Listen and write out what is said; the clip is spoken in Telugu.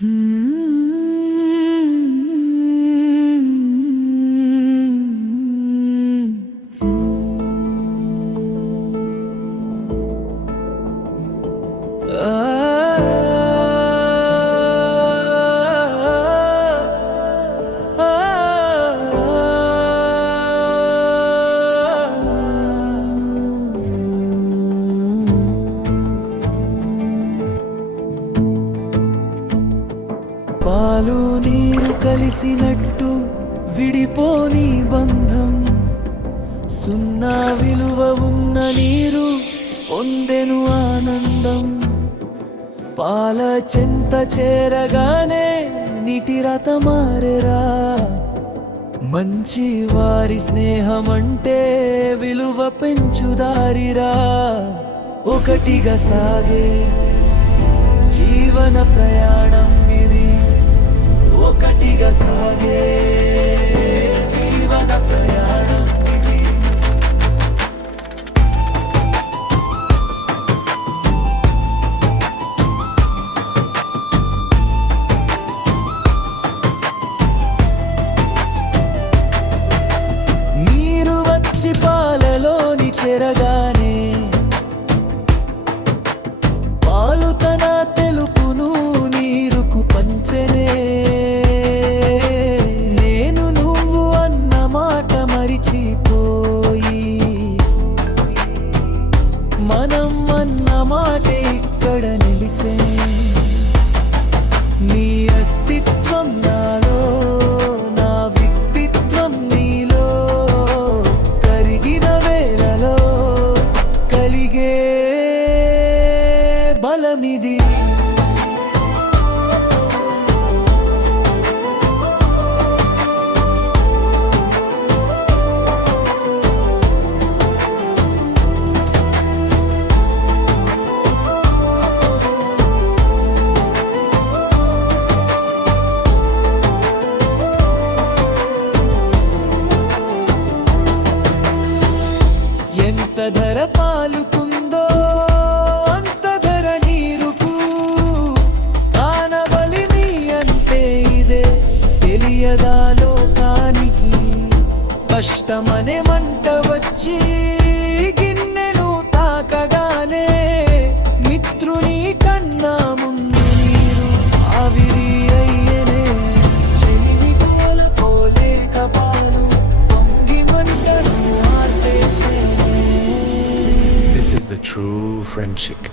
పాలు నీరు కలిసినట్టు విడిపోని బంధం, సున్నా విలువ ఉన్న నీరు పొందెను ఆనందం. పాల చెంత చేరగానే నీటి రత మారెరా, మంచి వారి స్నేహమంటే విలువ పెంచుదారిరా. ఒకటిగా సాగే జీవన ప్రయాణం ఇది, ఒకటిగా సాగే జీవన ప్రయాణం ఇది. నీరు వచ్చి పాలలోని చెరగానే పాలు తన తెలుపును నీరుకు పంచెనే. నేను నువ్వు అన్న మాట మరిచిపోయి మనం అన్న మాట ఇక్కడ నిలిచే. నీ అస్తిత్వం నాలో, నా వ్యక్తిత్వం నీలో, కరిగిన వేళలో కలిగే బలమిది. ఎంత ధర పాలుకుందో అంత ధర నీరుకు, స్థాన బలిని అంటే ఇదే తెలియదా లోకానికి. కష్టమనే మంట వచ్చి గిన్నెను తాకగానే మిత్రుని కన్నా ముందు నీరు ఆవిరి అయ్యనే. చెలిమి కోల పోలేక పాలు పొంగి మంటను ఆర్పేసే. This is the true friendship.